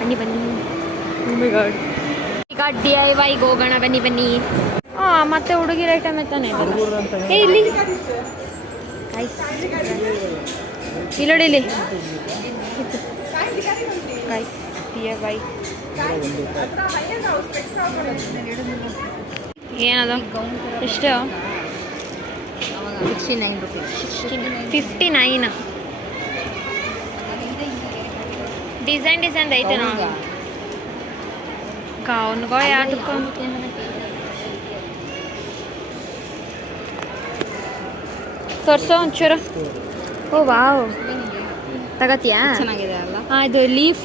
ಬನ್ನಿ ಬನ್ನಿ. ಈಗ DIYಗೆ ಹೋಗೋಣ ಬನ್ನಿ ಬನ್ನಿ. ಮತ್ತೆ ಹುಡುಗಿರ ಐಟಮ್ ತಾನೆ ಇಲ್ಲಿ ನೋಡಿ ಇಲ್ಲಿ DIY ಏನದು ಎಷ್ಟು 69 rupees. 59. ಡಿಸೈನ್ ಐತೆ ನೋಡಿ ಗೌನ್ಗಳು ಯಾವ್ದಕ್ಕೂ ತೋರ್ಸೋ ಒಂಚೂರು. ಓ ವಾವ್, ತಗತ್ತೀಯಾ? ಚೆನ್ನಾಗಿದೆ ಅಲ್ಲ? ಇದು ಲೀಫ್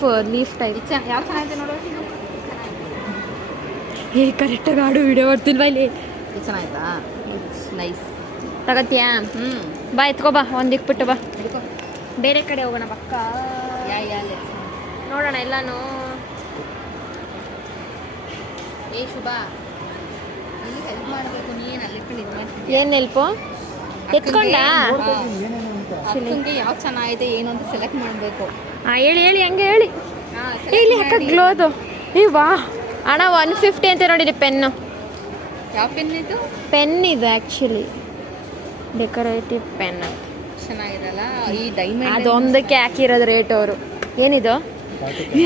ಟೈಪ್. ಯಾವ ಚೆನ್ನಾಗಿದೆ ನೋಡೋ. ಕರೆಕ್ಟಾಗಿ ಆಡು, ವಿಡಿಯೋ ಬರ್ತಿಲ್ವಾ ಇಲ್ಲಿ? ಚೆನ್ನಾಯ್ತಾ? ನೈಸ್. ತಗತ್ತೀಯಾ? ಬಾ ಎತ್ಕೋ ಬಾ, ಒಂದಿಕ್ಬಿಟ್ಟು ಬಾ. ಬೇರೆ ಕಡೆ ಹೋಗೋಣ ಪಕ್ಕ. ನೋಡೋಣ ಎಲ್ಲಾನು. ಶುಭ ಹೆಲ್ಪ್ ಮಾಡಬೇಕು. ಏನು ನೆಲ್ಪು ಎತ್ಕೊಂಡ? ಯಾವ್ದು ಚೆನ್ನಾಗಿದೆ ಏನು ಅಂತ ಸೆಲೆಕ್ಟ್ ಮಾಡಬೇಕು. ಹೇಳಿ ಹಂಗೆ ಹೇಳಿ. ಇಲ್ಲಿ ಯಾಕೆ ಗ್ಲೋದು? ವಾ ಅಣ್ಣ 150 ಅಂತ ನೋಡಿರಿ ಪೆನ್ನು. ಯಾವ ಪೆನ್ ಇದು? ಪೆನ್ ಇದು ಆ್ಯಕ್ಚುಲಿ ಡೆಕೋರೇಟಿವ್ ಪೆನ್. ಚೆನ್ನಾಗಿದಲ್ಲ ಈ ಡೈಮಂಡ್. ಅದೊಂದಕ್ಕೆ ಹಾಕಿರೋದು ರೇಟ್ ಅವರು. ಏನಿದು?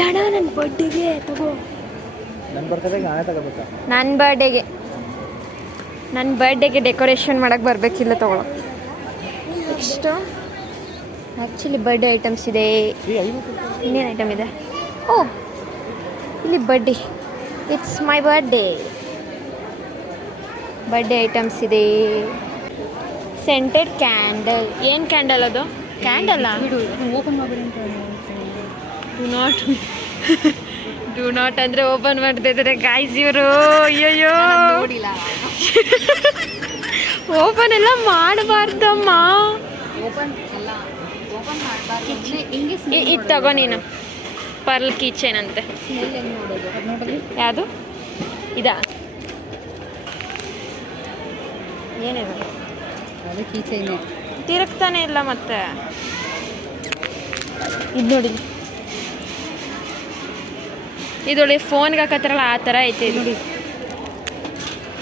ಅಣ್ಣ ನನ್ನ ಬರ್ಡೇಗೆ ತಗೋ. ನನ್ನ ಬರ್ಡೇಗೆ ಡೆಕೋರೇಷನ್ ಮಾಡಕ್ಕೆ ಬರಬೇಕಿಲ್ಲ ತಗೊಳ್ಳೋ. ನೆಕ್ಸ್ಟು ಆ್ಯಕ್ಚುಲಿ ಬರ್ಡೇ ಐಟಮ್ಸ್ ಇದೆ. ಇನ್ನೇನು ಐಟಮ್ ಇದೆ? ಓ ಇಲ್ಲಿ birthday, it's my birthday items ಇದೆ. Scented candle. ಏನು ಕ್ಯಾಂಡಲ್ ಅದು? ಕ್ಯಾಂಡಲ್ಲ, ಓಪನ್ ಮಾಡಿ ಅಂತ. ಡು ನಾಟ್ ಅಂದರೆ ಓಪನ್ ಮಾಡ್ತಿದ್ದಾರೆ ಗಾಯ್ಸ್ ಇವರು. ಅಯ್ಯಯ್ಯೋ, ನೋಡಿಲ್ಲ. ಓಪನ್ ಎಲ್ಲ ಮಾಡಬಾರ್ದಮ್ಮ. ಓಪನ್ ಅಲ್ಲ, ಓಪನ್ ಮಾಡಬಾರ್ದು. ಇದು ತಗೋ ನೀನು. ಪರ್ಲ್ ಕೀಚೇನ್ ಅಂತೆ. ಯಾವುದು ಇದಾ? ಏನಿದೆ? ಅದು ಕೀಚೇನ್ ತಿರುಗ್ತಾನೆ ಇಲ್ಲ ಮತ್ತೆ. ಇದು ನೋಡಿ, ಇದೊಳ್ಳೆ ಫೋನ್ಗೆ ಹಾಕತ್ತಾರಲ್ಲ ಆ ಥರ ಐತೆ ಇದು.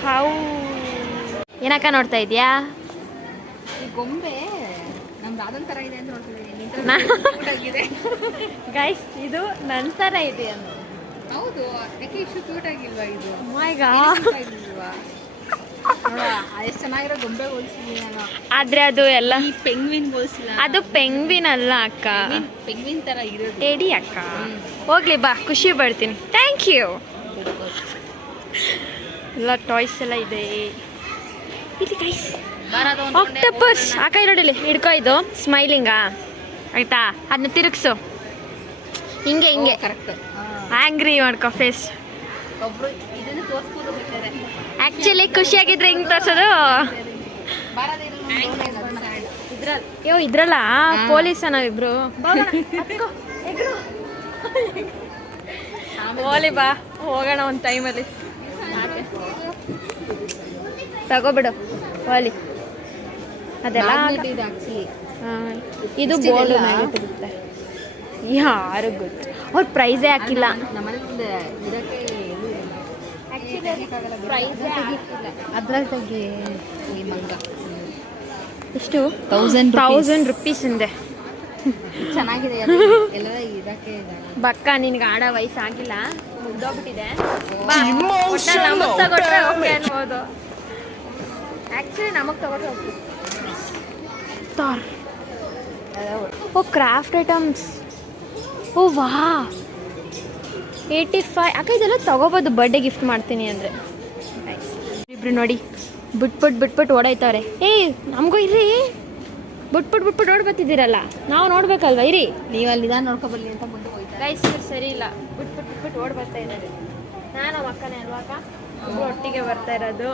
ಹೌ ಏನಕ್ಕ ನೋಡ್ತಾ ಇದೆಯಾ? ಈ ಗೊಂಬೆ ನಮ್ಮ ರಾಧನ್ ಥರ ಇದೆ ಅಂತ ನೋಡ್ತಿದ್ದೀನಿ. ಗೈಸ್ ಇದು ನನ್ನ ಥರ ಇದೆ ಅಂತ. ಹೌದು, ಯಾಕೆ ಇಷ್ಟು ಕ್ಯೂಟ್ ಆಗಿಲ್ವಾ ಇದು? ಮೈ ಗಾಡ್, ಎಷ್ಟು ಚೆನ್ನಾಗಿರೋ ಗೊಂಬೆ ಹೋಲಿಸಿದ್ದೀನಿ ನಾನು. ಆದ್ರೆ ಅದು ಎಲ್ಲ ಈ ಪೆಂಗ್ವಿನ್ ಹೋಲಿಸಿಲ್ಲ. ಅದು ಪೆಂಗ್ವಿನ್ ಅಲ್ಲ ಅಕ್ಕ, ಪೆಂಗ್ವಿನ್ ಥರ ಇರೋದು. ಎಡಿ ಅಕ್ಕ. ಹೋಗ್ಲಿ ಬಾ, ಖುಷಿ ಪಡ್ತೀನಿ. Thank you. ಎಲ್ಲ ಟಾಯ್ಸ್ ಎಲ್ಲ ಇದೆ ಇಲ್ಲಿ ಗೈಸ್. ಆಕ್ಟೋಪಸ್ ಆ ಕೈ ನೋಡಿಲಿ, ಹಿಡ್ಕೋ. ಇದು ಸ್ಮೈಲಿಂಗಾ ಆಯ್ತಾ? ಅದನ್ನ ತಿರುಗಿಸು ಹಿಂಗೆ ಕರೆಕ್ಟ್. ಆಂಗ್ರಿ ಮಾಡ್ಕೋ ಫೇಸ್. ಒಬ್ರು ಇದನ್ನು ತೋರಿಸ್ಬೋದು ಬೇಕಾದ್ರೆ. ಆ್ಯಕ್ಚುಲಿ ಖುಷಿಯಾಗಿದ್ರೆ ಹಿಂಗೆ ತೋರ್ಸೋದು. ಇದ್ರಲ್ಲ ಪೊಲೀಸ ನಾವಿಬ್ರು. ಓಲಿ ಬಾ ಹೋಗೋಣ ಒಂದು ಟೈಮಲ್ಲಿ. ತಗೋಬಿಡು ಓಲಿ. ಅದೆಲ್ಲ ಇದು ಬೋರ್ಡ್ ಮ್ಯಾಗೆ ಸಿಗುತ್ತೆ. ಯಾರು ಗೊತ್ತು, ಅವ್ರು ಪ್ರೈಸೇ ಹಾಕಿಲ್ಲ. ಎಷ್ಟು? 1000 rupees ಇಂದೆ. ಚೆನ್ನಾಗಿದೆ ಬಕ್ಕ. ನಿನ್ಗೆ ಆಡೋ ವಯಸ್ಸಾಗಿಲ್ಲ, ಮುಗ್ದೋಗ್ಬಿಟ್ಟಿದೆ. ಅನ್ಬೋದು. ಆ್ಯಕ್ಚುಲಿ ನಮಗೆ ತಗೊಂಡ್ರೆ ಹೋಗ್ತೀವಿ. ಓ ಕ್ರಾಫ್ಟ್ ಐಟಮ್ಸ್. ಓ ವಾ 85. ಅಕ್ಕ ಇದೆಲ್ಲ ತಗೋಬೋದು ಬರ್ಡೇ ಗಿಫ್ಟ್ ಮಾಡ್ತೀನಿ ಅಂದರೆ. ಇಬ್ರು ನೋಡಿ ಬಿಟ್ಬಿಟ್ಟು ಓಡಾಯ್ತವ್ರೆ. ನಮಗೂ ಇರ್ರಿ, ಬಿಟ್ಬಿಟ್ಟು ಓಡ್ ಬರ್ತಿದ್ದೀರಲ್ಲ, ನಾವು ನೋಡ್ಬೇಕಲ್ವ. ಇರಿ, ನೀವು ಅಲ್ಲಿ ನಿಧಾನ ನೋಡ್ಕೊಬರ್ಲಿ ಅಂತ ಮುಂದೆ ಹೋಯ್ತಾರೆ. ಗೈಸ್ ಸರಿ ಇಲ್ಲ, ಬಿಟ್ಬಿಟ್ಟು ಓಡ್ ಬರ್ತಾ ಇದ್ದಾರೆ. ನಾನು ನಮ್ಮ ಅಕ್ಕನೇ ಅಲ್ವಾಗ ಒಟ್ಟಿಗೆ ಬರ್ತಾ ಇರೋದು.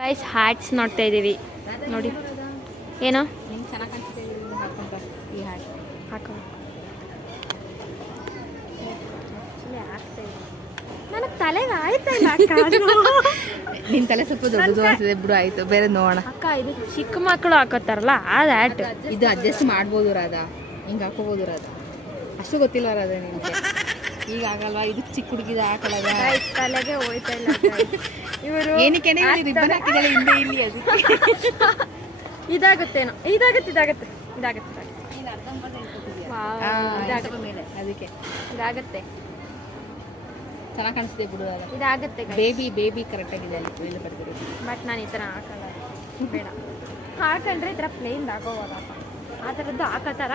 ಗೈಸ್ ಹ್ಯಾಟ್ಸ್ ನೋಡ್ತಾ ಇದ್ದೀವಿ ನೋಡಿ. ಏನೋ ಚೆನ್ನಾಗಿ ಕಾಣಿಸ್ತಾ ಈ ಹ್ಯಾಟ್ ಹಾಕೋ. ನನಗೆ ತಲೆಗೆ ಆಯ್ತಾ ಇಲ್ಲ ಅಕ್ಕ. ನಿನ್ನ ತಲೆ ಸ್ವಲ್ಪ ದೊಡ್ಡದು ಅನ್ಸಿದೆ ಬಿಡು. ಆಯ್ತು, ಬೇರೆ ನೋಡೋಣ. ಅಕ್ಕ ಇದು ಚಿಕ್ಕ ಮಕ್ಕಳು ಹಾಕೋತಾರಲ್ಲ ಅದು ಹ್ಯಾಟ್. ಇದು ಅಡ್ಜಸ್ಟ್ ಮಾಡ್ಬೋದು ರಾಧಾ. ಹಿಂಗೆ ಹಾಕೋಬೋದು ಅದು ಅಷ್ಟು ಗೊತ್ತಿಲ್ಲ ಅದು ನಿಮಗೆ. ಈಗ ಆಗಲ್ವಾ, ಇದು ಚಿಕ್ಕ ಹುಡುಗಿದ ಹಾಕೊಳ್ಳೋದ ತಲೆಗೆ ಹೋಯ್ತಾ ಇಲ್ಲ ಇವರು ಏನಕ್ಕೆ ರಿಬ್ಬನ್ ಹಾಕಿದಾಳೆ ಹಿಂದೆ ಇಲ್ಲಿ ಅದು ಇದಾಗುತ್ತೇನೋ, ಇದಾಗುತ್ತೆ ಇದಾಗುತ್ತೆ ಇದಾಗುತ್ತೆ ಮೇಲೆ ಅದಕ್ಕೆ ಇದಾಗುತ್ತೆ, ಚೆನ್ನಾಗಿ ಕಾಣಿಸ್ತಿದೆ ಬಿಡು. ಅದು ಇದಾಗುತ್ತೆ ಬೇಬಿ ಕರೆಕ್ಟಾಗಿದೆ ಅಲ್ಲಿ ಮೇಲೆ ಬರ್ತಿರೋದು. ಬಟ್ ನಾನು ಈ ಥರ ಹಾಕಲ್ಲ, ಬೇಡ. ಹಾಕೊಂಡ್ರೆ ಈ ಥರ ಪ್ಲೇನ್ ಹಾಕೋಬೋದಪ್ಪ, ಆ ಥರದ್ದು ಹಾಕೋತಾರ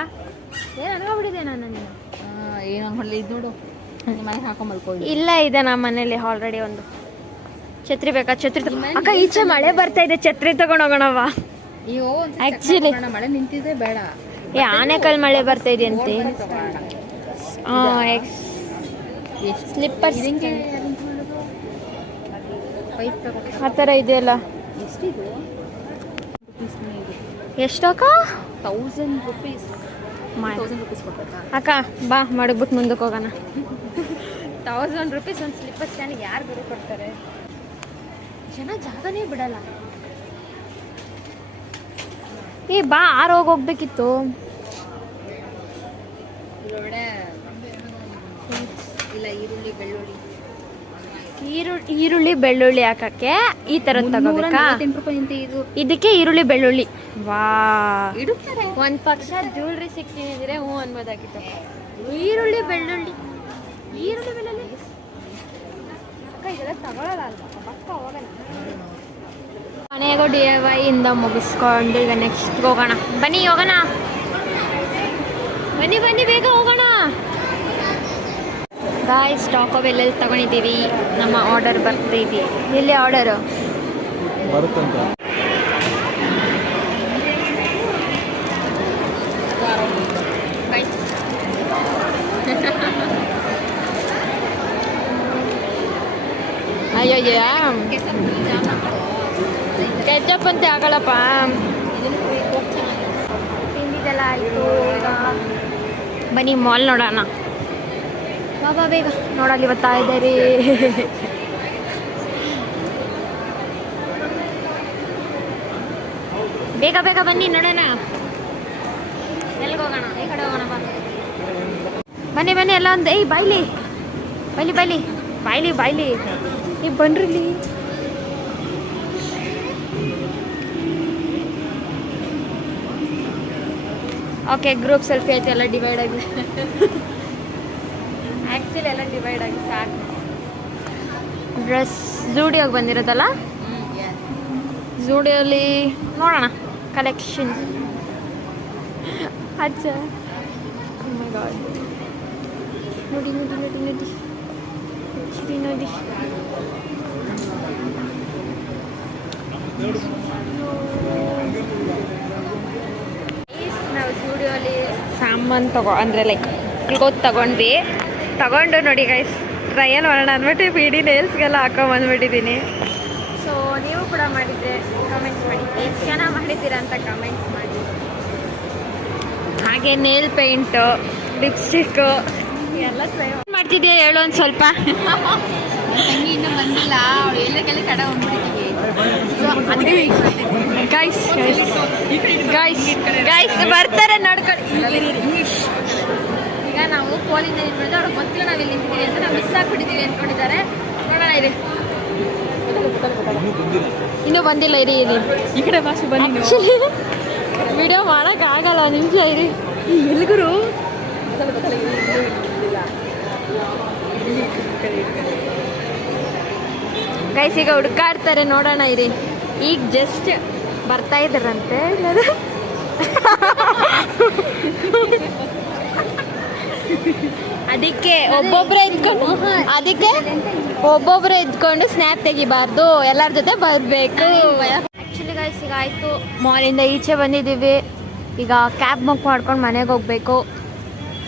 ಏನು ಅನ್ಕೋಬಿಟ್ಟಿದೆ ನಾನು ನೀನು. ಏನು ಅನ್ಕೊಳ್ಳಿ, ಇದು ನೋಡು ನಿಮ್ಮ ಮನೆಗೆ ಹಾಕೊಂಡ್ ಮಲ್ಕೊಳ್ಳಿ. ಇಲ್ಲ ಇದೆ ನಮ್ಮ ಮನೇಲಿ ಆಲ್ರೆಡಿ ಒಂದು ಛತ್ರಿ ಬೇಕಾ? ಛತ್ರಿ ಅಕ್ಕ ಈಚೆ ಮಳೆ ಬರ್ತಾ ಇದೆ, ಛತ್ರಿ ತಗೊಂಡು ಹೋಗೋಣವ. ಅಯ್ಯೋ ಆಕ್ಚುಲಿ ಮಳೆ ನಿಂತಿದೆ, ಬೇಡ. ಆನೆಕಲ್ ಮಳೆ ಬರ್ತಾ ಇದೆ ಅಂತೆ. ಸ್ಲಿಪ್ಪರ್ಸ್ ಆ ಥರ ಇದೆಯಲ್ಲ. ಎಷ್ಟಿದು? ಎಷ್ಟಕ್ಕ? 1000 ರೂಪೀಸ್. 1000 ರೂಪೀಸ್ ಕೊಡ್ಬೇಕಾ? ಅಕ್ಕ ಬಾ ಮಡಗ್ಬಿಟ್ಟು ಮುಂದಕ್ಕೆ ಹೋಗೋಣ. 1000 ರೂಪೀಸ್ ಒಂದು ಸ್ಲಿಪ್ಪರ್ ಸ್ಟ್ಯಾಂಡ್ ಯಾರು ಗುರು ಕೊಡ್ತಾರೆ? ಜನ ಜಾಗನೇ ಬಿಡಲ್ಲ. ಏ ಬಾ, ಆರೋಗಿ ಹೋಗ್ಬೇಕಿತ್ತು. ಇದ್ರೊಳಗಡೆ ಇಲ್ಲ ಈರುಳ್ಳಿ ಬೆಳ್ಳುಳ್ಳಿ ಈರುಳ್ಳಿ ಬೆಳ್ಳುಳ್ಳಿ ಹಾಕಕ್ಕೆ ಈ ಥರದ್ದು ತಗೋಬೇಕಾ? 8 ರೂಪಾಯಿ ಅಂತ ಇದು. ಇದಕ್ಕೆ ಈರುಳ್ಳಿ ಬೆಳ್ಳುಳ್ಳಿ. ವಾ, ಇಡುತ್ತಾರೆ. ಒಂದು ಪಕ್ಷ ಜ್ಯುವೆಲ್ರಿ ಸಿಕ್ತಿದ್ರೆ ಹ್ಞೂ ಅನ್ಬೋದಾಗಿತ್ತು. ಈರುಳ್ಳಿ ಬೆಳ್ಳುಳ್ಳಿ ಅಕ್ಕ ಇದೆಲ್ಲ ತಗೊಳ್ಳಲ್ಲ ಅಲ್ವಾ? ಪಕ್ಕ ಹೋಗೋಣ. ಮನೆಗೂ DIY ಇಂದ ಮುಗಿಸ್ಕೊಂಡು ಈಗ ನೆಕ್ಸ್ಟ್ ಹೋಗೋಣ. ಬನ್ನಿ ಹೋಗೋಣ, ಬನ್ನಿ ಬನ್ನಿ ಬೇಗ ಹೋಗೋಣ. ಗಾಯ್ಸ್ ಟಾಕೋ ಬೆಲ್ಲಲ್ಲಿ ತಗೊಂಡಿದ್ದೀವಿ, ನಮ್ಮ ಆರ್ಡರ್ ಬರ್ತಿದ್ವಿ. ಎಲ್ಲಿ ಆರ್ಡರು ಬರುತ್ತಂತ? ಅಯ್ಯಯ್ಯ ಕೆಚಪ್ ಅಂತ ಆಗಲ್ಲಪ್ಪ. ತಿಂದಿದ್ದೆಲ್ಲ ಆಯಿತು, ಈಗ ಬನ್ನಿ ಮಾಲ್ ನೋಡೋಣ. ಬಾಬಾ ಬೇಗ ನೋಡಲ್ಲಿ ಬರ್ತಾ ಇದ್ದಾರೆ. ಬೇಗ ಬೇಗ ಬನ್ನಿ ನೋಡೋಣ. ಎಲ್ಲಿಗೆ ಹೋಗೋಣ? ಈ ಕಡೆ ಹೋಗೋಣ ಬಾ. ಬನ್ನಿ ಬನ್ನಿ ಎಲ್ಲ ಒಂದು. ಏಯ್ ಬಾಯ್ಲಿ ಬಾಯ್ಲಿ ಬಾಯ್ಲಿ ಬಾಯ್ಲಿ ಬಾಯ್ಲಿ ನೀವು ಬನ್ರಿಲಿ. ಓಕೆ, ಗ್ರೂಪ್ ಸೆಲ್ಫಿ ಆಯ್ತು, ಎಲ್ಲ ಡಿವೈಡ್ ಆಗಿ. ಆ್ಯಕ್ಚುಲಿ ಎಲ್ಲ ಡಿವೈಡ್ ಆಗಿ ಸಾಕು. ಡ್ರೆಸ್ ಝೂಡಿಯೋಗೆ ಬಂದಿರೋದಲ್ಲ, ಝೂಡಿಯೋಲಿ ನೋಡೋಣ ಕಲೆಕ್ಷನ್. ಅಚ್ಚ ನೋಡಿ ನೋಡಿ ನೋಡಿ ನೋಡಿ ನೋಡಿ. ನಾವು ಸ್ಟುಡಿಯೋಲಿ ಸಾಮಾನು ಅಂದರೆ ಲೈಕ್ ಕ್ಲೋತ್ ತಗೊಂಡು ನೋಡಿ ಗೈಸ್, ಟ್ರಯಲ್ ಮಾಡೋಣ ಅಂದ್ಬಿಟ್ಟು ಬಿಡಿ ನೇಲ್ಸ್ಗೆಲ್ಲ ಹಾಕೊಂಬಂದ್ಬಿಟ್ಟಿದ್ದೀನಿ. ಸೊ ನೀವು ಕೂಡ ಮಾಡಿದರೆ ಕಮೆಂಟ್ಸ್ ಮಾಡಿ, ಎಷ್ಟು ಚೆನ್ನಾಗಿ ಮಾಡಿದ್ದೀರಾ ಅಂತ ಕಮೆಂಟ್ಸ್ ಮಾಡಿ. ಹಾಗೆ ನೇಲ್ ಪೇಂಟು, ಲಿಪ್ಸ್ಟಿಕ್ಕು ಎಲ್ಲ ಟ್ರೈ ಮಾಡ್ತಿದ್ಯಾ ಹೇಳು ಒಂದು ಸ್ವಲ್ಪ. ತಂಗಿ ಇನ್ನೂ ಬಂದಿಲ್ಲ, ಅವಳು ಎಲ್ಲಕ್ಕೆಲ್ಲ ಕಡೆ ಹೋಗ್ಬಿಟ್ಟಿದ್ದೀವಿ. ಗೈಸ್ ಗೈಸ್ ಗೈಸ್ ಬರ್ತಾರೆ ನೋಡ್ಕೊಳ್ಳಿ. ಈಗ ನಾವು ಕೋಲಿಂದ ನಿಂತ್ಬಿಡಿದ್ರೆ ಅವ್ರಿಗೆ ಗೊತ್ತಿಲ್ಲ ನಾವು ಇಲ್ಲಿ ನಿಂತಿದ್ದೀವಿ ಅಂತ, ನಾವು ಮಿಸ್ ಆಗಿಬಿಟ್ಟಿದ್ದೀವಿ ಅಂದ್ಕೊಂಡಿದ್ದಾರೆ. ನೋಡೋಣ ಇರಿ, ಇನ್ನೂ ಬಂದಿಲ್ಲ. ಇರಿ ಈ ಕಡೆ ಭಾಷೆ ಬನ್ನಿ. ಆ್ಯಕ್ಚುಲಿ ವಿಡಿಯೋ ಮಾಡೋಕ್ಕಾಗಲ್ಲ, ಒಂದು ನಿಮಿಷ ಇರಿ. ಎಲ್ಗುರು ಗೈಸ್ ಈಗ ಹುಡುಕಾಡ್ತಾರೆ, ನೋಡೋಣ ಇರಿ. ಈಗ ಜಸ್ಟ್ ಬರ್ತಾ ಇದ್ದಾರಂತೆ. ಅದಕ್ಕೆ ಒಬ್ಬೊಬ್ಬರೇ ಇದ್ಕೊಂಡು ಸ್ನ್ಯಾಪ್ ತೆಗಿಬಾರ್ದು, ಎಲ್ಲರ ಜೊತೆ ಬರಬೇಕು. ಆ್ಯಕ್ಚುಲಿ ಗೈಸ್ ಈಗ ಆಯಿತು, ಮಾಲಿಂದ ಈಚೆ ಬಂದಿದ್ದೀವಿ. ಈಗ ಕ್ಯಾಬ್ ಬುಕ್ ಮಾಡ್ಕೊಂಡು ಮನೆಗೆ ಹೋಗಬೇಕು.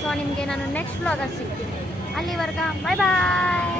ಸೊ ನಿಮಗೆ ನಾನು ನೆಕ್ಸ್ಟ್ ವ್ಲಾಗಲ್ಲಿ ಸಿಗ್ತೀನಿ. ಅಲ್ಲಿವರೆಗೆ ಬಾಯ್ ಬಾಯ್.